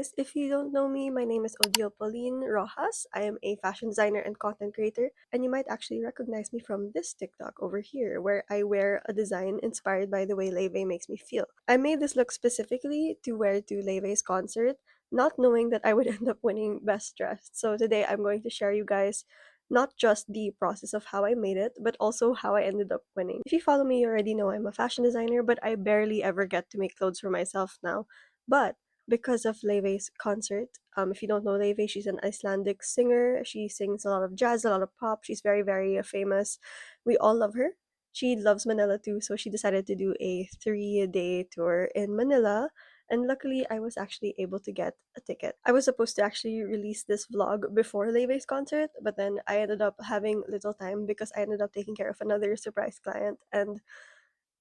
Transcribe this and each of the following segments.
guys. If you don't know me, my name is Odilecore Rojas. I am a fashion designer and content creator, and you might actually recognize me from this TikTok over here, where I wear a design inspired by the way Laufey makes me feel. I made this look specifically to wear to Laufey's concert, not knowing that I would end up winning Best Dressed. So today I'm going to share you guys not just the process of how I made it, but also how I ended up winning. If you follow me, you already know I'm a fashion designer, but I barely ever get to make clothes for myself now. But because of Laufey's concert, if you don't know Laufey, she's an Icelandic singer. She sings a lot of jazz, a lot of pop. She's very, very famous. We all love her. She loves Manila too, so she decided to do a 3-day tour in Manila. And luckily, I was actually able to get a ticket. I was supposed to actually release this vlog before Laufey's concert, but then I ended up having little time because I ended up taking care of another surprise client. And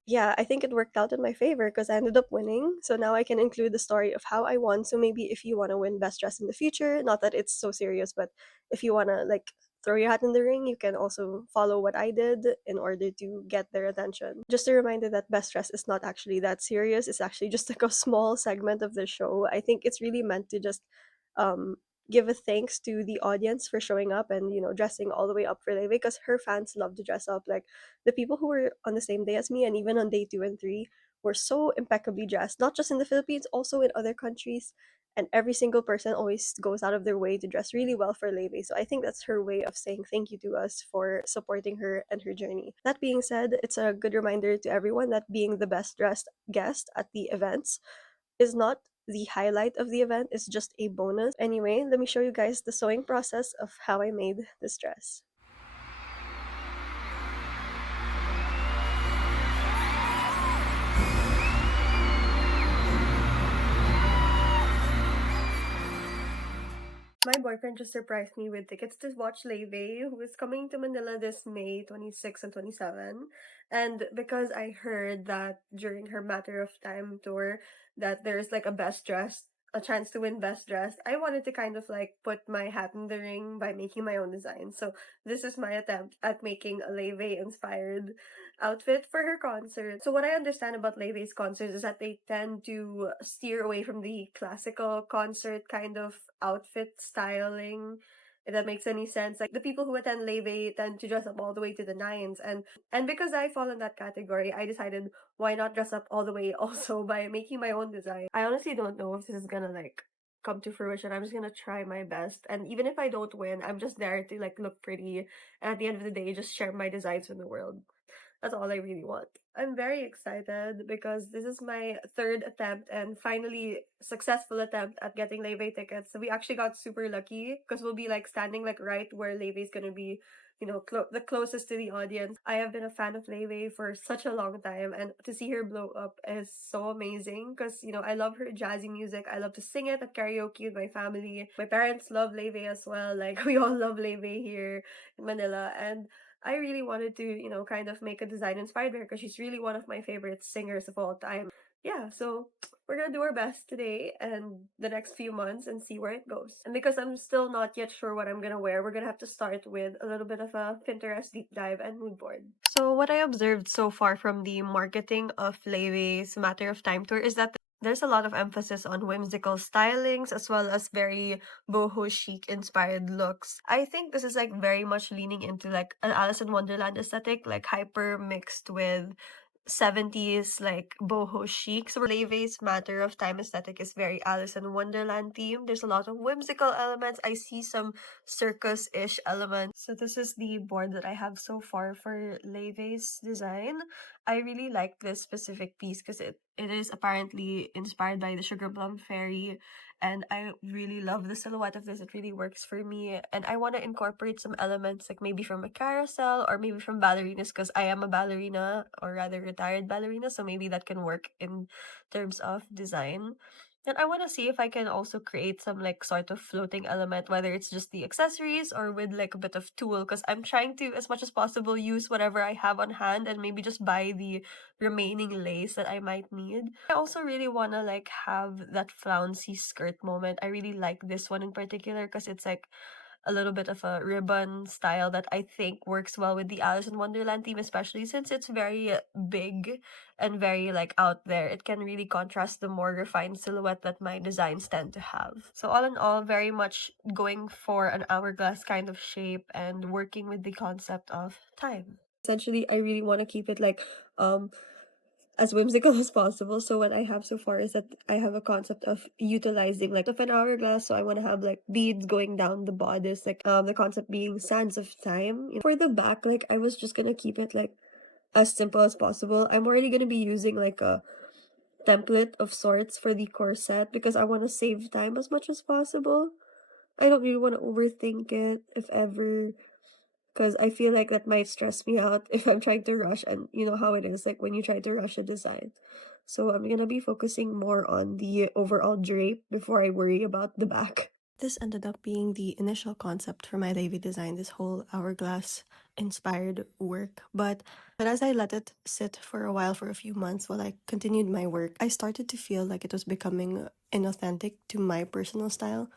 yeah, I think it worked out in my favor because I ended up winning. So now I can include the story of how I won. So maybe if you want to win Best Dress in the future, not that it's so serious, but if you want to like throw your hat in the ring, you can also follow what I did in order to get their attention. Just a reminder that Best Dress is not actually that serious. It's actually just like a small segment of the show. I think it's really meant to just um give a thanks to the audience for showing up and dressing all the way up for Leve because her fans love to dress up. Like the people who were on the same day as me and even on day 2 and 3 were so impeccably dressed, not just in the Philippines, also in other countries. And every single person always goes out of their way to dress really well for Leve. So I think that's her way of saying thank you to us for supporting her and her journey. That being said, it's a good reminder to everyone that being the best dressed guest at the events is not the highlight of the event, it's just a bonus. Anyway, let me show you guys the sewing process of how I made this dress. My boyfriend just surprised me with tickets to watch Laufey, who is coming to Manila this May 26 and 27. And because I heard that during her Matter of Time tour that there's like a chance to win best dress, I wanted to kind of like put my hat in the ring by making my own design. So this is my attempt at making a Laufey inspired outfit for her concert. So what I understand about Laufey's concerts is that they tend to steer away from the classical concert kind of outfit styling. If that makes any sense. Like the people who attend Laufey tend to dress up all the way to the nines, and because I fall in that category, I decided why not dress up all the way also by making my own design. I honestly don't know if this is gonna like come to fruition. I'm just gonna try my best, and even if I don't win, I'm just there to like look pretty, and at the end of the day, just share my designs with the world. That's all I really want. I'm very excited because this is my third attempt and finally successful attempt at getting Leve tickets. So we actually got super lucky because we'll be like standing like right where Leve is gonna be, the closest to the audience. I have been a fan of Leve for such a long time, and to see her blow up is so amazing because I love her jazzy music. I love to sing it at karaoke with my family. My parents love Leve as well. Like we all love Leve here in Manila, and I really wanted to, kind of make a design inspired by her because she's really one of my favorite singers of all time. Yeah, so we're gonna do our best today and the next few months and see where it goes. And because I'm still not yet sure what I'm gonna wear, we're gonna have to start with a little bit of a Pinterest deep dive and mood board. So what I observed so far from the marketing of Lewe's Matter of Time tour is that there's a lot of emphasis on whimsical stylings as well as very boho chic inspired looks. I think this is like very much leaning into like an Alice in Wonderland aesthetic, like hyper mixed with 70s like boho chic. So Leve's Matter of Time aesthetic is very Alice in Wonderland theme. There's a lot of whimsical elements. I see some circus-ish elements. So this is the board that I have so far for Leve's design. I really like this specific piece because it is apparently inspired by the Sugar Plum Fairy, and I really love the silhouette of this. It really works for me, and I want to incorporate some elements like maybe from a carousel or maybe from ballerinas because I am a ballerina, or rather retired ballerina, so maybe that can work in terms of design. And I want to see if I can also create some like sort of floating element, whether it's just the accessories or with like a bit of tulle, because I'm trying to, as much as possible, use whatever I have on hand and maybe just buy the remaining lace that I might need. I also really want to like have that flouncy skirt moment. I really like this one in particular because it's like a little bit of a ribbon style that I think works well with the Alice in Wonderland theme, especially since it's very big and very like out there. It can really contrast the more refined silhouette that my designs tend to have. So all in all, very much going for an hourglass kind of shape and working with the concept of time. Essentially, I really want to keep it like as whimsical as possible. So what I have so far is that I have a concept of utilizing like of an hourglass. So I want to have like beads going down the bodice, like the concept being sands of time. For the back, like I was just gonna keep it like as simple as possible. I'm already gonna be using like a template of sorts for the corset because I want to save time as much as possible. I don't really want to overthink it if ever, because I feel like that might stress me out if I'm trying to rush, and you know how it is like when you try to rush a design. So I'm gonna be focusing more on the overall drape before I worry about the back. This ended up being the initial concept for my Laufey design, this whole hourglass inspired work. But as I let it sit for a while, for a few months while I continued my work, I started to feel like it was becoming inauthentic to my personal style,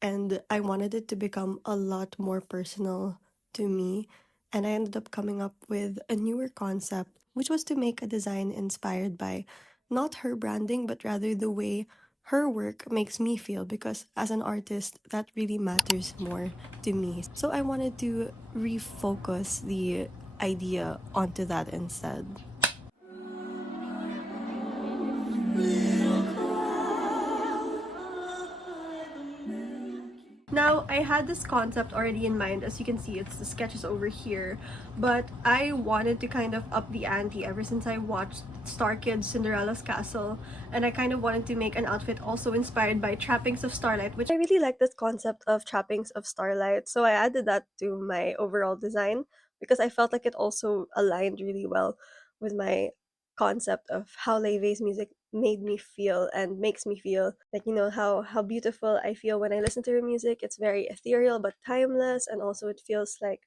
and I wanted it to become a lot more personal to me. And I ended up coming up with a newer concept, which was to make a design inspired by not her branding, but rather the way her work makes me feel, because as an artist, that really matters more to me. So I wanted to refocus the idea onto that instead. Now, I had this concept already in mind. As you can see, it's the sketches over here. But I wanted to kind of up the ante ever since I watched Star Kids Cinderella's Castle. And I kind of wanted to make an outfit also inspired by trappings of starlight, which I really like this concept of trappings of starlight. So I added that to my overall design because I felt like it also aligned really well with my concept of how Leve's music made me feel and makes me feel, like, you know, how beautiful I feel when I listen to her music. It's very ethereal but timeless, and also it feels like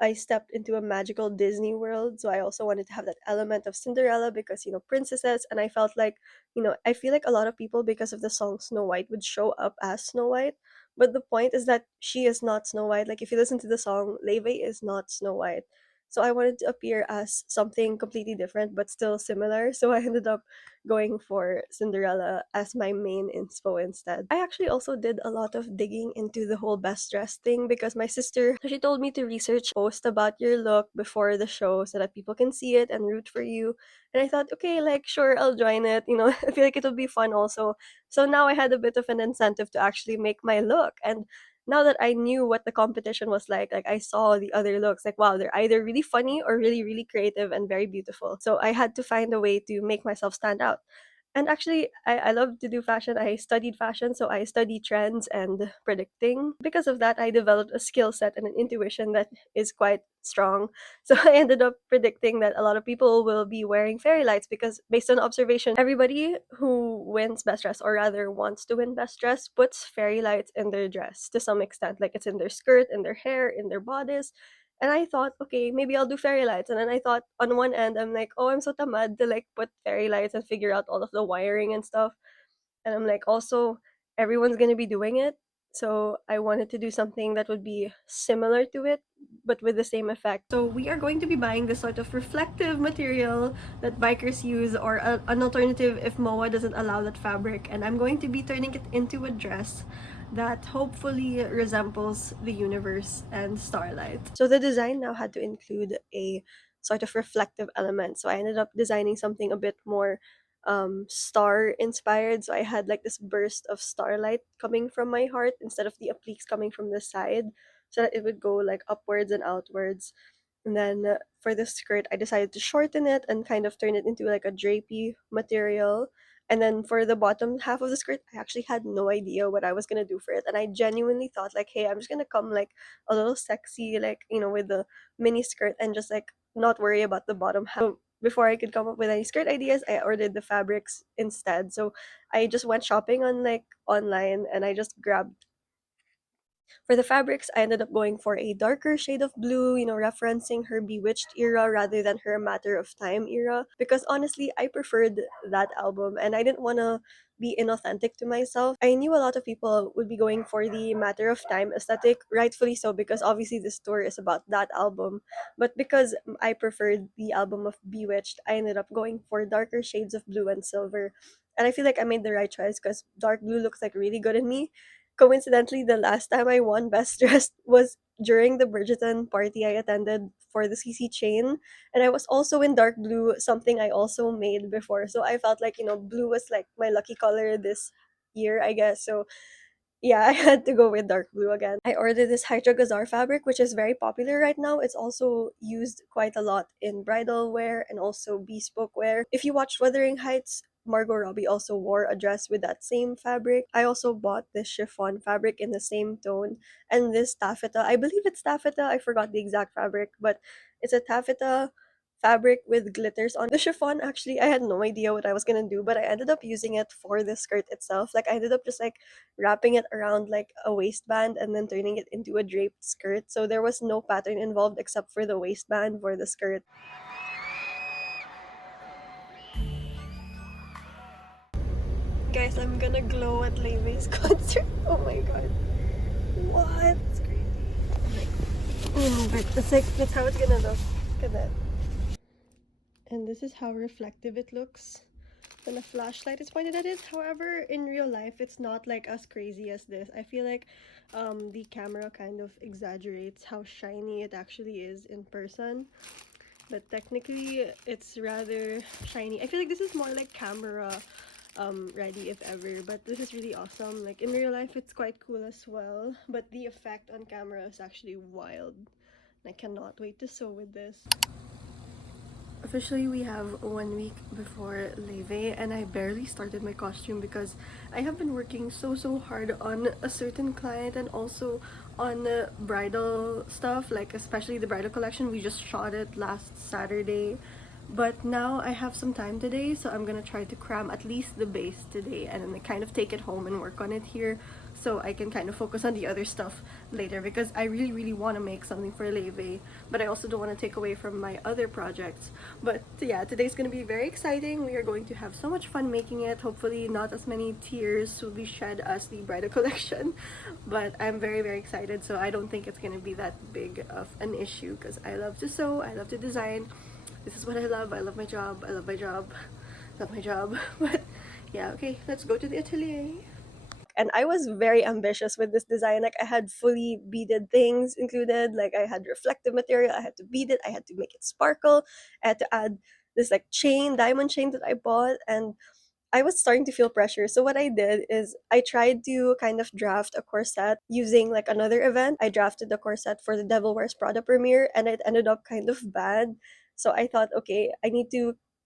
I stepped into a magical Disney world. So I also wanted to have that element of Cinderella because, you know, princesses. And I felt like, you know, I feel like a lot of people, because of the song Snow White, would show up as Snow White. But the point is that she is not Snow White. Like, if you listen to the song, Leve is not Snow White. So I wanted to appear as something completely different but still similar. So I ended up going for Cinderella as my main inspo instead. I actually also did a lot of digging into the whole best dressed thing because my sister, she told me to research post about your look before the show so that people can see it and root for you. And I thought, okay, like sure, I'll join it. You know, I feel like it'll be fun also. So now I had a bit of an incentive to actually make my look. And now that I knew what the competition was like I saw the other looks, like wow, they're either really funny or really, really creative and very beautiful. So I had to find a way to make myself stand out. And actually, I love to do fashion. I studied fashion, so I study trends and predicting. Because of that, I developed a skill set and an intuition that is quite strong. So I ended up predicting that a lot of people will be wearing fairy lights because, based on observation, everybody who wins best dress, or rather wants to win best dress, puts fairy lights in their dress to some extent. Like it's in their skirt, in their hair, in their bodice. And I thought, okay, maybe I'll do fairy lights. And then I thought, on one end, I'm like, oh, I'm so tamad to like put fairy lights and figure out all of the wiring and stuff. And I'm like, also, everyone's gonna be doing it. So I wanted to do something that would be similar to it, but with the same effect. So we are going to be buying this sort of reflective material that bikers use, or an alternative if MOA doesn't allow that fabric. And I'm going to be turning it into a dress that hopefully resembles the universe and starlight. So the design now had to include a sort of reflective element. So I ended up designing something a bit more star inspired. So I had like this burst of starlight coming from my heart instead of the appliques coming from the side, so that it would go like upwards and outwards. And then for the skirt, I decided to shorten it and kind of turn it into like a drapey material. And then for the bottom half of the skirt, I actually had no idea what I was gonna do for it. And I genuinely thought like, hey, I'm just gonna come like a little sexy, like, you know, with the mini skirt and just like not worry about the bottom half. So before I could come up with any skirt ideas, I ordered the fabrics instead. So I just went shopping on like online, and I just grabbed For the fabrics, I ended up going for a darker shade of blue, referencing her Bewitched era rather than her Matter of Time era. Because honestly, I preferred that album and I didn't want to be inauthentic to myself. I knew a lot of people would be going for the Matter of Time aesthetic, rightfully so, because obviously this tour is about that album. But because I preferred the album of Bewitched, I ended up going for darker shades of blue and silver. And I feel like I made the right choice because dark blue looks like really good in me. Coincidentally, the last time I won Best Dressed was during the Bridgerton party I attended for the CC chain. And I was also in dark blue, something I also made before. So I felt like, blue was like my lucky color this year, I guess. So yeah, I had to go with dark blue again. I ordered this Hydra Gazar fabric, which is very popular right now. It's also used quite a lot in bridal wear and also bespoke wear. If you watched Wuthering Heights, Margot Robbie also wore a dress with that same fabric. I also bought this chiffon fabric in the same tone and this taffeta. I believe it's taffeta. I forgot the exact fabric, but it's a taffeta fabric with glitters on the chiffon. Actually, I had no idea what I was gonna do, but I ended up using it for the skirt itself. Like I ended up just like wrapping it around like a waistband and then turning it into a draped skirt. So there was no pattern involved except for the waistband for the skirt. Guys, I'm gonna glow at Laufey's concert. Oh my god. What? It's crazy. But that's how it's gonna look. Look at that. And this is how reflective it looks when a flashlight is pointed at it. However, in real life, it's not like as crazy as this. I feel like the camera kind of exaggerates how shiny it actually is in person. But technically, it's rather shiny. I feel like this is more like camera ready if ever, but this is really awesome. Like in real life, it's quite cool as well, but the effect on camera is actually wild. I cannot wait to sew with this. Officially, we have 1 week before Laufey, and I barely started my costume because I have been working so hard on a certain client and also on bridal stuff, like especially the bridal collection. We just shot it last Saturday, but now I have some time today, so I'm gonna try to cram at least the base today and then kind of take it home and work on it here so I can kind of focus on the other stuff later because I really want to make something for Laufey, but I also don't want to take away from my other projects. But yeah, today's going to be very exciting. We are going to have so much fun making it. Hopefully not as many tears will be shed as the bridal collection, but I'm very excited, so I don't think it's going to be that big of an issue because I love to sew, I love to design. This is what I love. I love my job. I love my job. Love my job. But yeah, okay, let's go to the atelier. And I was very ambitious with this design. Like I had fully beaded things included. Like I had reflective material. I had to bead it. I had to make it sparkle. I had to add this like chain, diamond chain that I bought, and I was starting to feel pressure. So what I did is I tried to kind of draft a corset using like another event. I drafted the corset for the Devil Wears Prada premiere and it ended up kind of bad. So I thought, okay,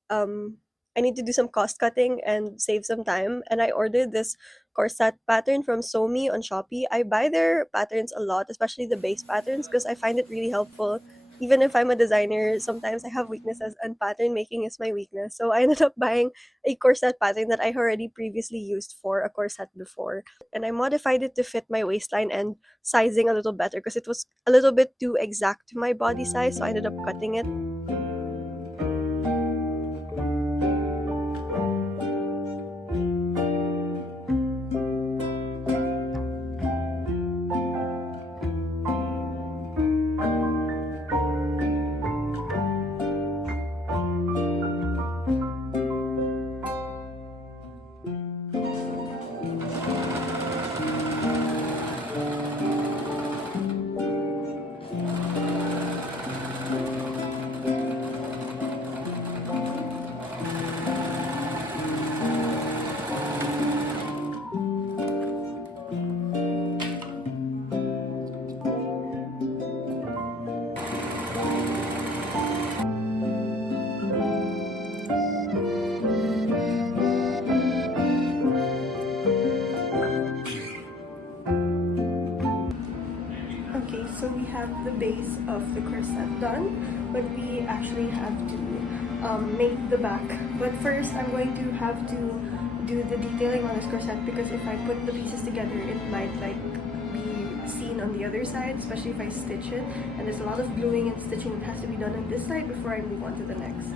um I need to do some cost cutting and save some time. And I ordered this corset pattern from Somi on Shopee. I buy their patterns a lot, especially the base patterns, because I find it really helpful. Even if I'm a designer, sometimes I have weaknesses and pattern making is my weakness. So I ended up buying a corset pattern that I already previously used for a corset before. And I modified it to fit my waistline and sizing a little better because it was a little bit too exact to my body size. So I ended up cutting it. Okay, so we have the base of the corset done, but we actually have to make the back. But first, I'm going to have to do the detailing on this corset because if I put the pieces together, it might like be seen on the other side, especially if I stitch it. And there's a lot of gluing and stitching that has to be done on this side before I move on to the next.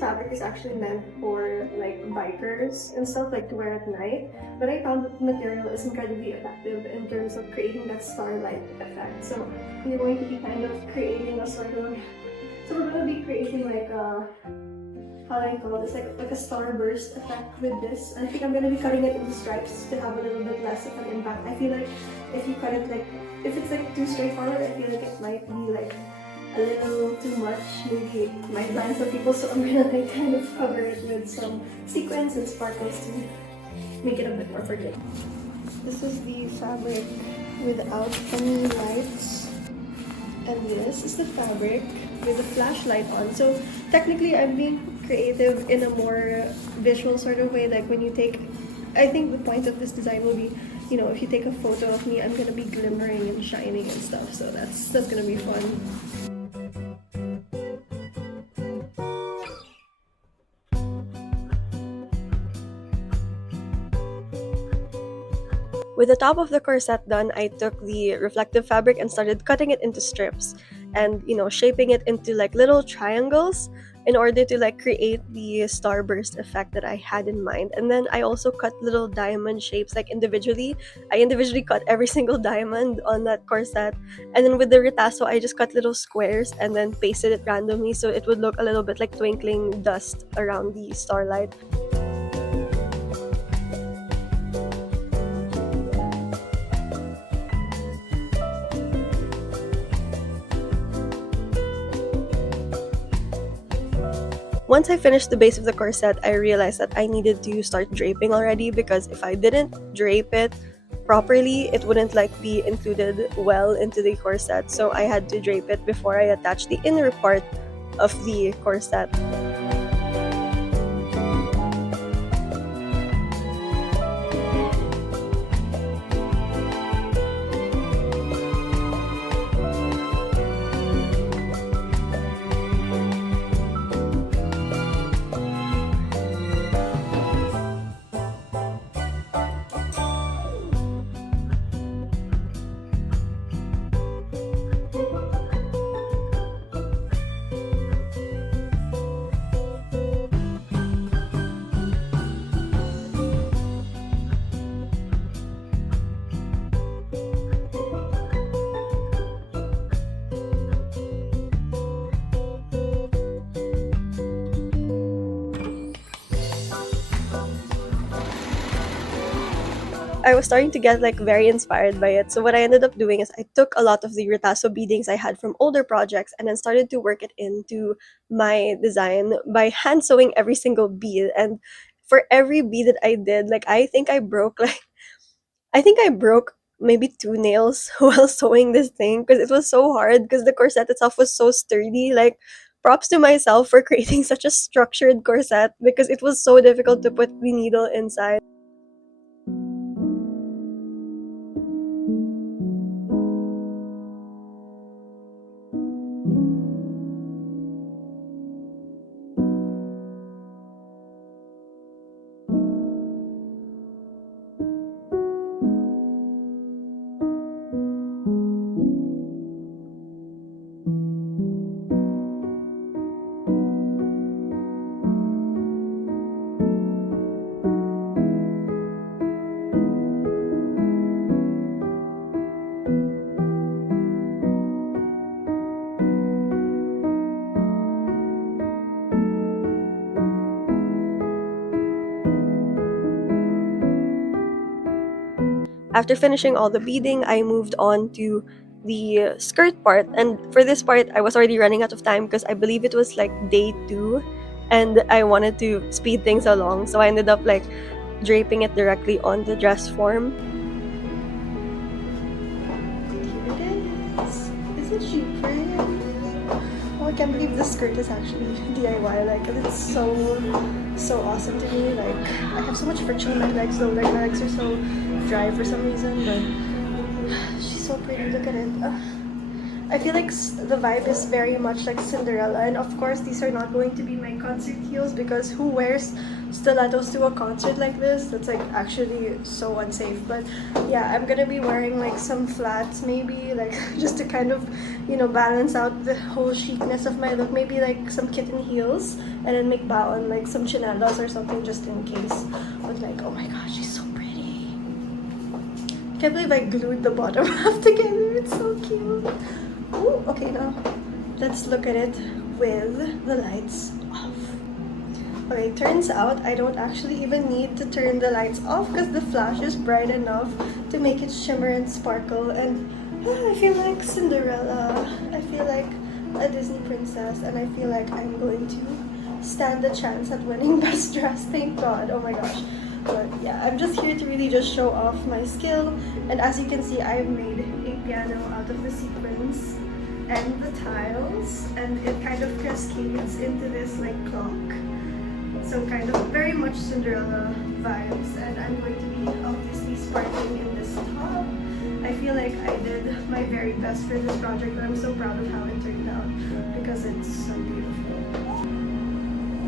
Fabric is actually meant for like bikers and stuff, like to wear at night, but I found that the material is incredibly effective in terms of creating that starlight effect. So we're going to be kind of creating a sort of, so we're going to be creating like a, how do I call this, like a starburst effect with this. And I think I'm going to be cutting it into stripes to have a little bit less of an impact. I feel like if you cut it like, if it's like too straightforward, I feel like it might be like a little too much, maybe it might blind some people, so I'm gonna like kind of cover it with some sequins and sparkles to make it a bit more forgiving. This is the fabric without any lights, and this is the fabric with a flashlight on. So technically I'm being creative in a more visual sort of way, like when you take, I think the point of this design will be, you know, if you take a photo of me, I'm gonna be glimmering and shining and stuff, so that's gonna be fun. With the top of the corset done, I took the reflective fabric and started cutting it into strips and, you know, shaping it into like little triangles in order to like create the starburst effect that I had in mind. And then I also cut little diamond shapes like individually. I individually cut every single diamond on that corset. And then with the retazo, I just cut little squares and then pasted it randomly so it would look a little bit like twinkling dust around the starlight. Once I finished the base of the corset, I realized that I needed to start draping already, because if I didn't drape it properly, it wouldn't like be included well into the corset. So I had to drape it before I attached the inner part of the corset. I was starting to get like very inspired by it. So what I ended up doing is I took a lot of the retazo beadings I had from older projects and then started to work it into my design by hand sewing every single bead. And for every bead that I did, like I think I broke maybe 2 nails while sewing this thing, because it was so hard, because the corset itself was so sturdy. Like, props to myself for creating such a structured corset, because it was so difficult to put the needle inside. After finishing all the beading, I moved on to the skirt part. And for this part, I was already running out of time because I believe it was like day 2 and I wanted to speed things along. So I ended up like draping it directly on the dress form. Here it is. can't believe this skirt is actually DIY. Like, it's so awesome to me. Like, I have so much friction in my legs though. Like, my legs are so dry for some reason, but she's so pretty. Look at it. I feel like the vibe is very much like Cinderella, and of course these are not going to be my concert heels because who wears stilettos to a concert like this? That's like actually so unsafe. But yeah, I'm gonna be wearing like some flats maybe, like just to kind of, you know, balance out the whole chicness of my look. Maybe like some kitten heels and then make baon like some chinelas or something just in case. But like, oh my gosh, she's so pretty. Can't believe I glued the bottom half together. It's so cute. Ooh, okay, now let's look at it with the lights off. Okay, turns out I don't actually even need to turn the lights off because the flash is bright enough to make it shimmer and sparkle, and I feel like Cinderella. I feel like a Disney princess, and I feel like I'm going to stand a chance at winning Best Dress. Thank God. Oh my gosh. But yeah, I'm just here to really just show off my skill, and as you can see, I've made a piano out of the sequins and the tiles, and it kind of cascades into this like clock. So kind of very much Cinderella vibes, and I'm going to be obviously sparkling in this top. I feel like I did my very best for this project, and I'm so proud of how it turned out because it's so beautiful.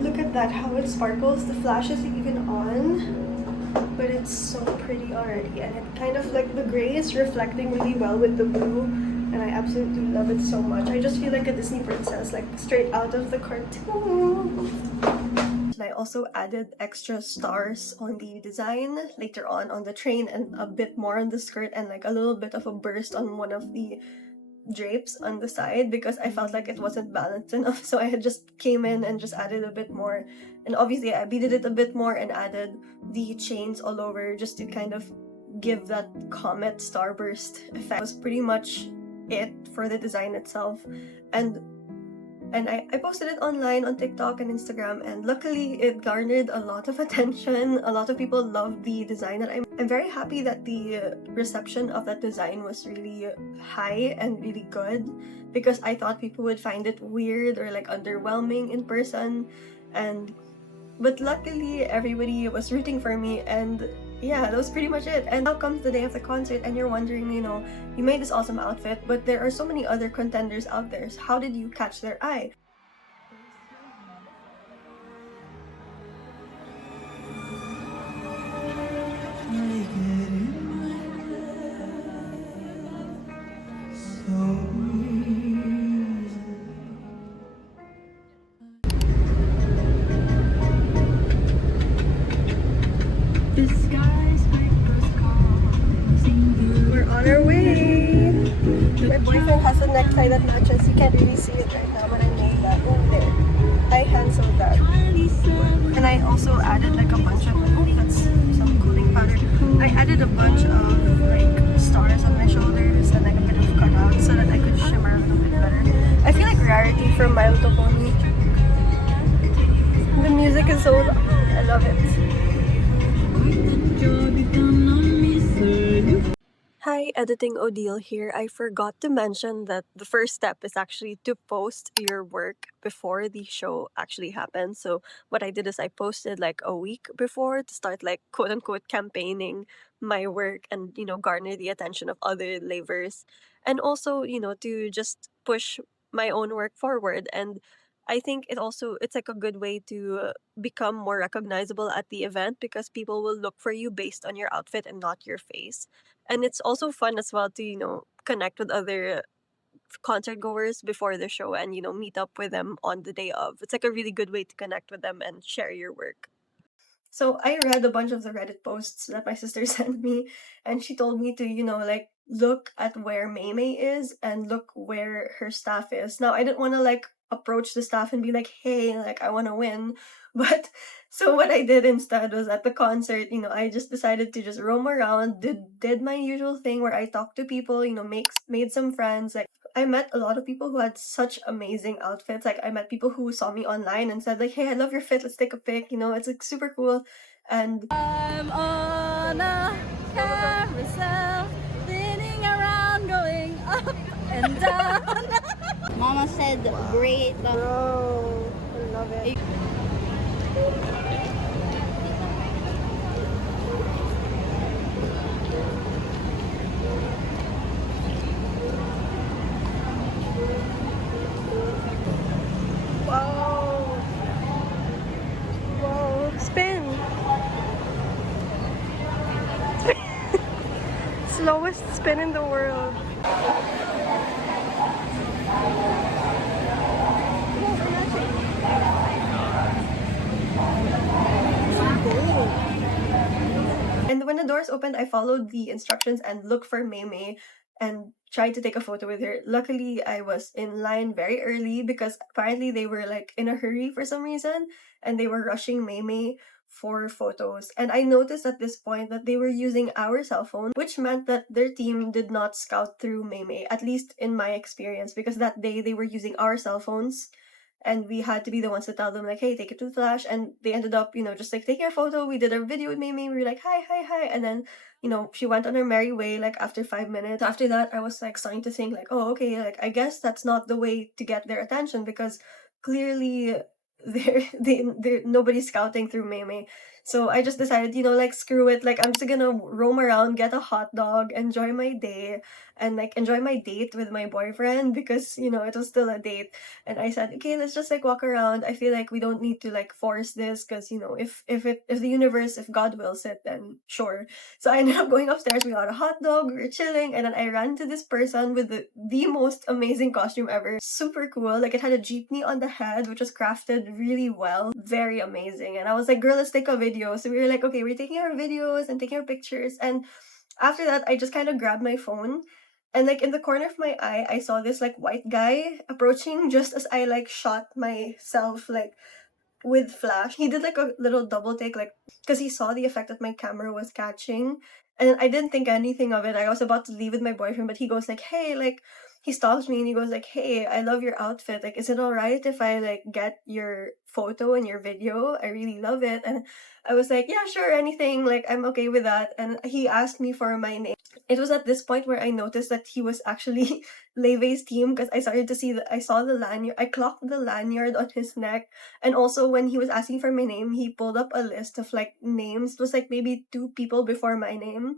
Look at that, how it sparkles. The flash isn't even on, but it's so pretty already, and it kind of like the gray is reflecting really well with the blue, and I absolutely love it so much. I just feel like a Disney princess, like straight out of the cartoon. I also added extra stars on the design later on the train, and a bit more on the skirt, and like a little bit of a burst on one of the drapes on the side because I felt like it wasn't balanced enough. So I had just came in and just added a bit more, and obviously I beaded it a bit more and added the chains all over just to kind of give that comet starburst effect. That was pretty much it for the design itself, and I posted it online on TikTok and Instagram, and luckily it garnered a lot of attention. A lot of people loved the design, and I'm very happy that the reception of that design was really high and really good, because I thought people would find it weird or like underwhelming in person, but luckily everybody was rooting for me, and yeah, that was pretty much it. And now comes the day of the concert, and you're wondering, you know, you made this awesome outfit, but there are so many other contenders out there. So how did you catch their eye? We're on our way. My boyfriend has a necktie that matches. You can't really see it right now, but I made that. Oh, there. I hand sewed that. And I also added like a bunch of, oh, that's some cooling powder. I added a bunch of like stars on my shoulders and like a bit of cutout so that I could shimmer a little bit better. I feel like Rarity from My Little Pony. The music is so, I love it. Hi, editing Odile here. I forgot to mention that the first step is actually to post your work before the show actually happens. So what I did is I posted like a week before to start like quote unquote campaigning my work and, you know, garner the attention of other lavers, and also, you know, to just push my own work forward. And I think it's like a good way to become more recognizable at the event because people will look for you based on your outfit and not your face. And it's also fun as well to, you know, connect with other concert goers before the show and, you know, meet up with them on the day of. It's like a really good way to connect with them and share your work. So I read a bunch of the Reddit posts that my sister sent me, and she told me to, you know, like look at where Mei Mei is and look where her staff is. Now I didn't want to like approach the staff and be like, hey, like I want to win. But so what I did instead was at the concert, you know, I just decided to just roam around, did my usual thing where I talked to people, you know, made some friends. Like I met a lot of people who had such amazing outfits. Like I met people who saw me online and said like, "Hey, I love your fit. Let's take a pic." You know, it's like super cool. And I'm on a carousel, spinning around, going up and down. Mama said great. Bro, I love it. Wow. Wow. Spin. Slowest spin in the world. And when the doors opened, I followed the instructions and looked for Mei Mei and tried to take a photo with her. Luckily, I was in line very early because apparently they were like in a hurry for some reason and they were rushing Mei Mei for photos. And I noticed at this point that they were using our cell phone, which meant that their team did not scout through Mei Mei, at least in my experience, because that day they were using our cell phones and we had to be the ones to tell them like, hey, take it to the flash. And they ended up, just like taking a photo. We did a video with Mei Mei. We were like, hi, hi, hi. And then, she went on her merry way like after 5 minutes. After that, I was like starting to think like, oh, okay, like I guess that's not the way to get their attention because clearly they're nobody's scouting through Mei Mei. So I just decided, like screw it. Like I'm just gonna roam around, get a hot dog, enjoy my day, and like enjoy my date with my boyfriend because it was still a date. And I said, okay, let's just like walk around. I feel like we don't need to like force this because if the universe, if God wills it, then sure. So I ended up going upstairs. We got a hot dog. We were chilling, and then I ran to this person with the most amazing costume ever. Super cool. Like it had a jeepney on the head, which was crafted really well. Very amazing. And I was like, girl, let's take a video. So we were like, okay, we're taking our videos and taking our pictures. And after that, I just kind of grabbed my phone and like in the corner of my eye, I saw this like white guy approaching just as I like shot myself like with flash. He did like a little double take, like because he saw the effect that my camera was catching. And I didn't think anything of it. I was about to leave with my boyfriend, but he goes like, hey, like he stops me and he goes like, hey, I love your outfit. Like, is it all right if I like get your photo and your video? I really love it. And I was like, yeah, sure, anything. Like, I'm okay with that. And he asked me for my name. It was at this point where I noticed that he was actually Leve's team because I started to see I saw the lanyard. I clocked the lanyard on his neck, and also when he was asking for my name, he pulled up a list of like names. It was like maybe two people before my name.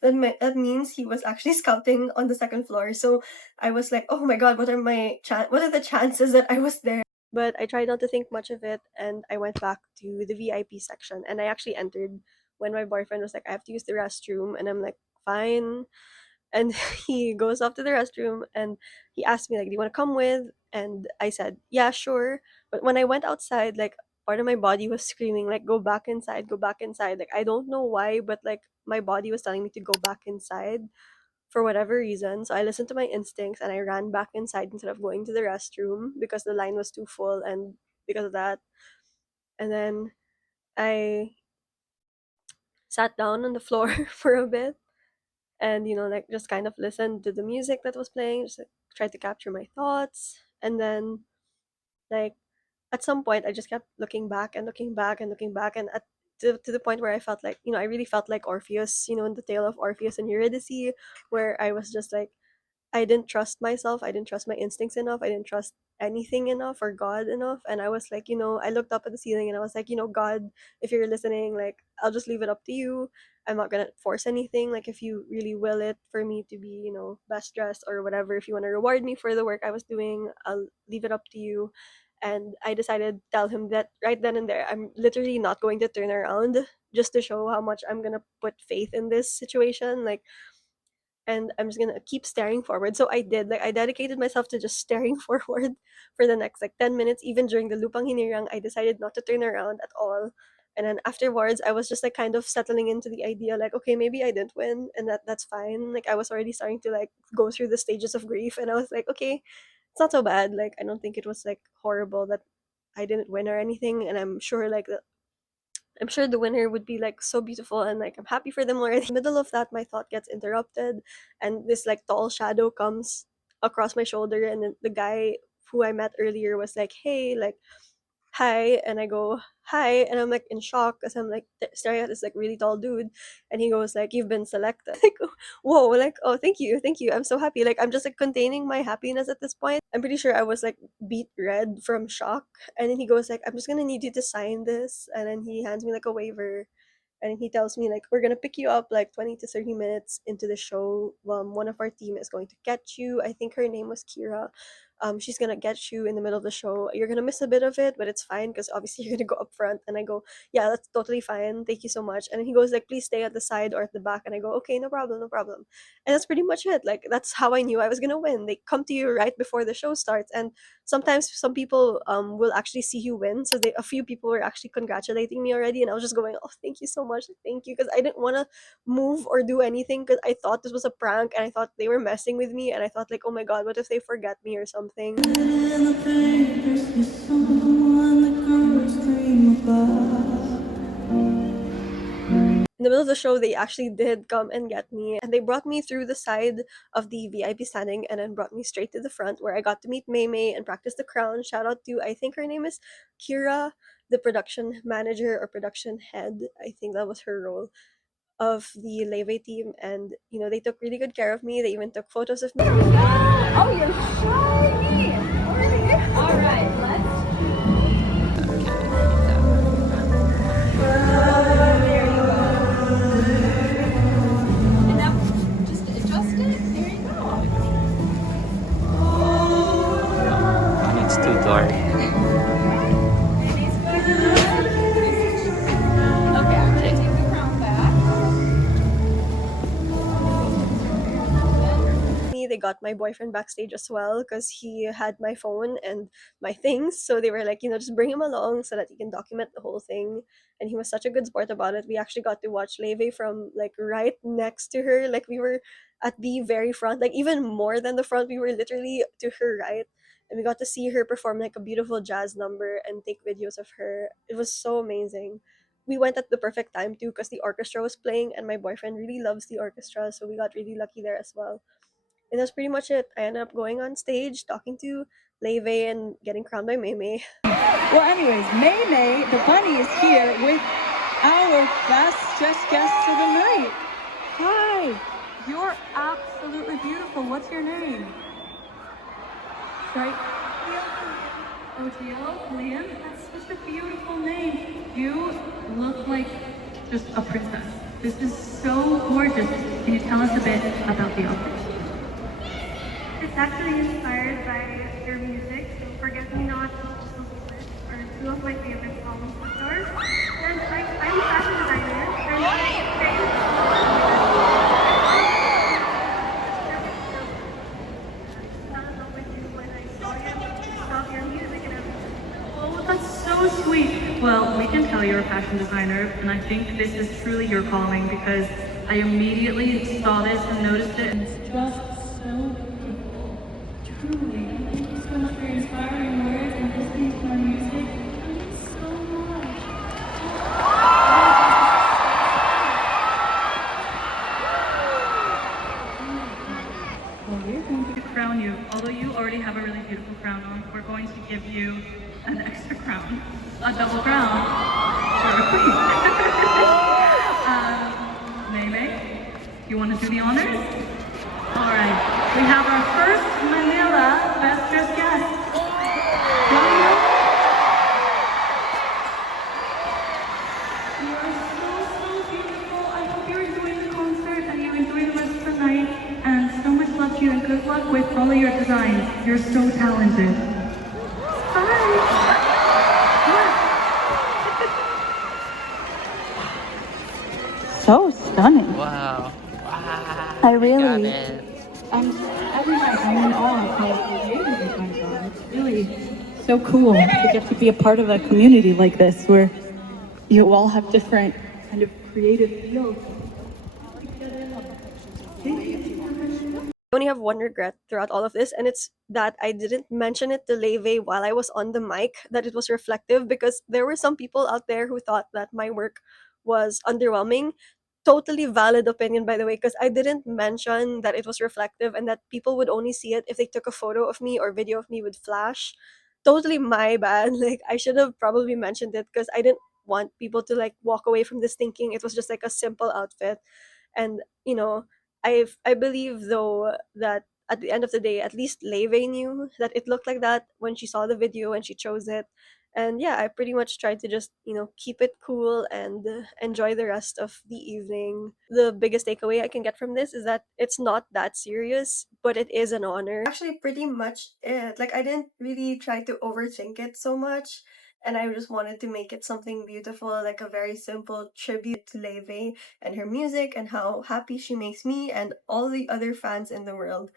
That means he was actually scouting on the second floor. So I was like, oh my god, what are the chances that I was there? But I tried not to think much of it and I went back to the VIP section and I actually entered when my boyfriend was like, I have to use the restroom and I'm like, fine. And he goes off to the restroom and he asked me like, do you want to come with? And I said, yeah, sure. But when I went outside, like part of my body was screaming like, go back inside, go back inside. Like I don't know why, but like my body was telling me to go back inside for whatever reason. So I listened to my instincts and I ran back inside instead of going to the restroom because the line was too full and because of that. And then I sat down on the floor for a bit and like just kind of listened to the music that was playing, just like, tried to capture my thoughts. And then like at some point I just kept looking back and looking back and looking back and to the point where I felt like I really felt like Orpheus, in the tale of Orpheus and Eurydice, where I was just like I didn't trust myself. I didn't trust my instincts enough. I didn't trust anything enough or God enough. And I was like, I looked up at the ceiling and I was like, God, if you're listening, like, I'll just leave it up to you. I'm not going to force anything. Like, if you really will it for me to be, best dressed or whatever, if you want to reward me for the work I was doing, I'll leave it up to you. And I decided to tell him that right then and there, I'm literally not going to turn around just to show how much I'm going to put faith in this situation. Like, and I'm just gonna keep staring forward. So I did. Like I dedicated myself to just staring forward for the next like 10 minutes. Even during the lupang hinirang, I decided not to turn around at all. And then afterwards, I was just like kind of settling into the idea, like, okay, maybe I didn't win, and that's fine. Like I was already starting to like go through the stages of grief, and I was like, okay, it's not so bad. Like I don't think it was like horrible that I didn't win or anything, and I'm sure the winner would be like so beautiful and like I'm happy for them already. In the middle of that, my thought gets interrupted, and this like tall shadow comes across my shoulder, and then the guy who I met earlier was like, "Hey, like hi, and I go, hi, and I'm like in shock because I'm like staring at this like really tall dude, and he goes like, you've been selected. Like, whoa, like, oh, thank you, I'm so happy. Like, I'm just like containing my happiness at this point. I'm pretty sure I was like beat red from shock, and then he goes like, I'm just gonna need you to sign this, and then he hands me like a waiver, and he tells me like, we're gonna pick you up like 20 to 30 minutes into the show. One of our team is going to get you. I think her name was Kira. She's gonna get you in the middle of the show. You're gonna miss a bit of it, but it's fine because obviously you're gonna go up front. And I go, yeah, that's totally fine, thank you so much. And then he goes like, please stay at the side or at the back. And I go, okay, no problem, no problem. And that's pretty much it. Like, that's how I knew I was gonna win. They come to you right before the show starts, and sometimes some people will actually see you win. So a few people were actually congratulating me already, and I was just going, oh, thank you so much, thank you, because I didn't want to move or do anything because I thought this was a prank, and I thought they were messing with me, and I thought like, oh my god, what if they forget me or something. In the middle of the show, they actually did come and get me, and they brought me through the side of the VIP standing and then brought me straight to the front where I got to meet Mei Mei and practice the crown. Shout out to, I think her name is Kira, the production manager or production head. I think that was her role of the Leve team, and they took really good care of me. They even took photos of me. Oh, you're shiny! All right, let's. There you go. And now just adjust it. There you go. It's too dark. Baby's good. Okay, I'm gonna take the crown back. They got my boyfriend backstage as well because he had my phone and my things. So they were like, just bring him along so that he can document the whole thing. And he was such a good sport about it. We actually got to watch Leve from like right next to her. Like, we were at the very front, like even more than the front. We were literally to her right. And we got to see her perform like a beautiful jazz number and take videos of her. It was so amazing. We went at the perfect time too because the orchestra was playing, and my boyfriend really loves the orchestra. So we got really lucky there as well. And that's pretty much it. I ended up going on stage, talking to Leve, and getting crowned by Mei Mei. Well, anyways, Mei Mei, the bunny, is here with our best dressed guest of the night. Hi, you're absolutely beautiful. What's your name? Sorry? Odile, Liam, that's such a beautiful name. You look like just a princess. This is so gorgeous. Can you tell us a bit about the outfit? It's actually inspired by your music, so Forget Me Not are two of my favorite songs of yours. And I'm a fashion designer, and Oh, that's so sweet. Well, we can tell you're a fashion designer, and I think this is truly your calling because I immediately saw this and noticed it, and it's just so beautiful. Truly. Thank you so much for your inspiring words and listening to our music. Thank you so much. Well, we're going to crown you. Although you already have a really beautiful crown on, we're going to give you an extra crown. A double crown for a queen. Mei Mei, you want to do the honors? All right. We have our first Manila Best Dressed Guest. You are so beautiful. I hope you enjoy the concert and you enjoy the rest of the night. And so much love to you and good luck with all of your designs. You're so talented. Bye. So stunning. Wow. Wow. I Got really, it. every night I'm in awe of how creative you guys are. It's really so cool to get to be a part of a community like this where you all have different kind of creative fields. I only have one regret throughout all of this, and it's that I didn't mention it to Leve while I was on the mic that it was reflective, because there were some people out there who thought that my work was underwhelming. Totally valid opinion, by the way, because I didn't mention that it was reflective and that people would only see it if they took a photo of me or video of me with flash. totally my bad. Like I should have probably mentioned it because I didn't want people to like walk away from this thinking it was just like a simple outfit. And I believe though that at the end of the day, at least Leve knew that it looked like that when she saw the video and she chose it. And yeah, I pretty much tried to just keep it cool and enjoy the rest of the evening. The biggest takeaway I can get from this is that it's not that serious, but it is an honor. Actually, pretty much it. Like, I didn't really try to overthink it so much, and I just wanted to make it something beautiful, like a very simple tribute to Leve and her music and how happy she makes me and all the other fans in the world.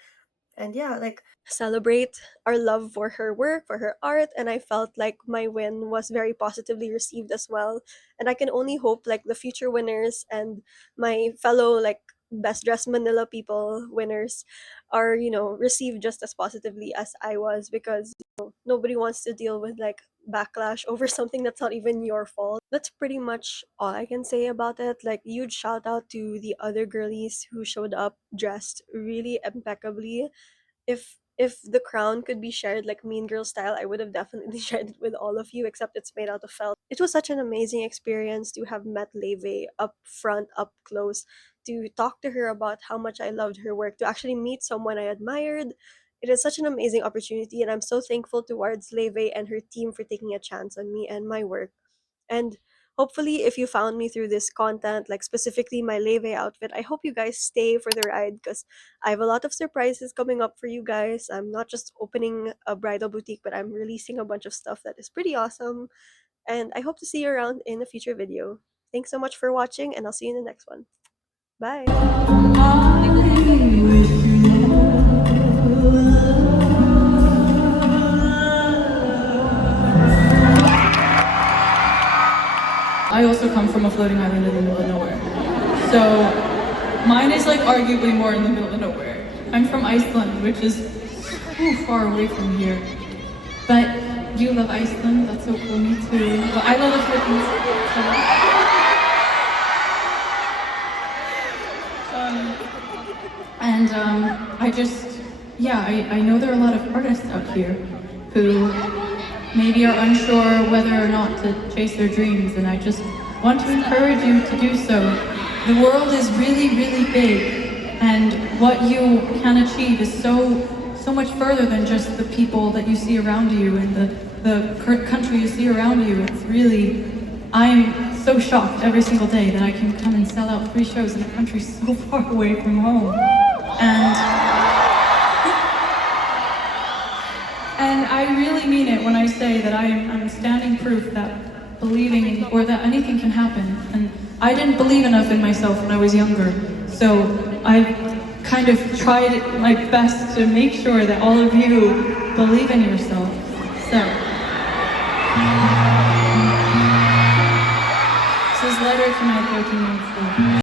And yeah, like, Celebrate our love for her work, for her art, and I felt like my win was very positively received as well. And I can only hope like the future winners and my fellow like best dressed Manila people winners are, received just as positively as I was, because nobody wants to deal with like backlash over something that's not even your fault. That's pretty much all I can say about it. Like huge shout out to the other girlies who showed up dressed really impeccably. If the crown could be shared like Mean Girl style, I would have definitely shared it with all of you, except it's made out of felt. It was such an amazing experience to have met Leve up front, up close, to talk to her about how much I loved her work, to actually meet someone I admired. It is such an amazing opportunity, and I'm so thankful towards Leve and her team for taking a chance on me and my work. And hopefully, if you found me through this content, like specifically my Leve outfit, I hope you guys stay for the ride because I have a lot of surprises coming up for you guys. I'm not just opening a bridal boutique, but I'm releasing a bunch of stuff that is pretty awesome. And I hope to see you around in a future video. Thanks so much for watching, and I'll see you in the next one. Bye. I also come from a floating island in the middle of nowhere. So mine is like arguably more in the middle of nowhere. I'm from Iceland, which is so far away from here. But you love Iceland, that's so cool, me too. But I love the Philippines. I know there are a lot of artists out here who maybe are unsure whether or not to chase their dreams, and I just want to encourage you to do so. The world is really, really big, and what you can achieve is so much further than just the people that you see around you and the country you see around you. It's really, I'm so shocked every single day that I can come and sell out 3 shows in a country so far away from home. And I really mean it when I say that I'm standing proof that believing or that anything can happen. And I didn't believe enough in myself when I was younger, so I kind of tried my best to make sure that all of you believe in yourself. So this is letter to my 13-year-old self.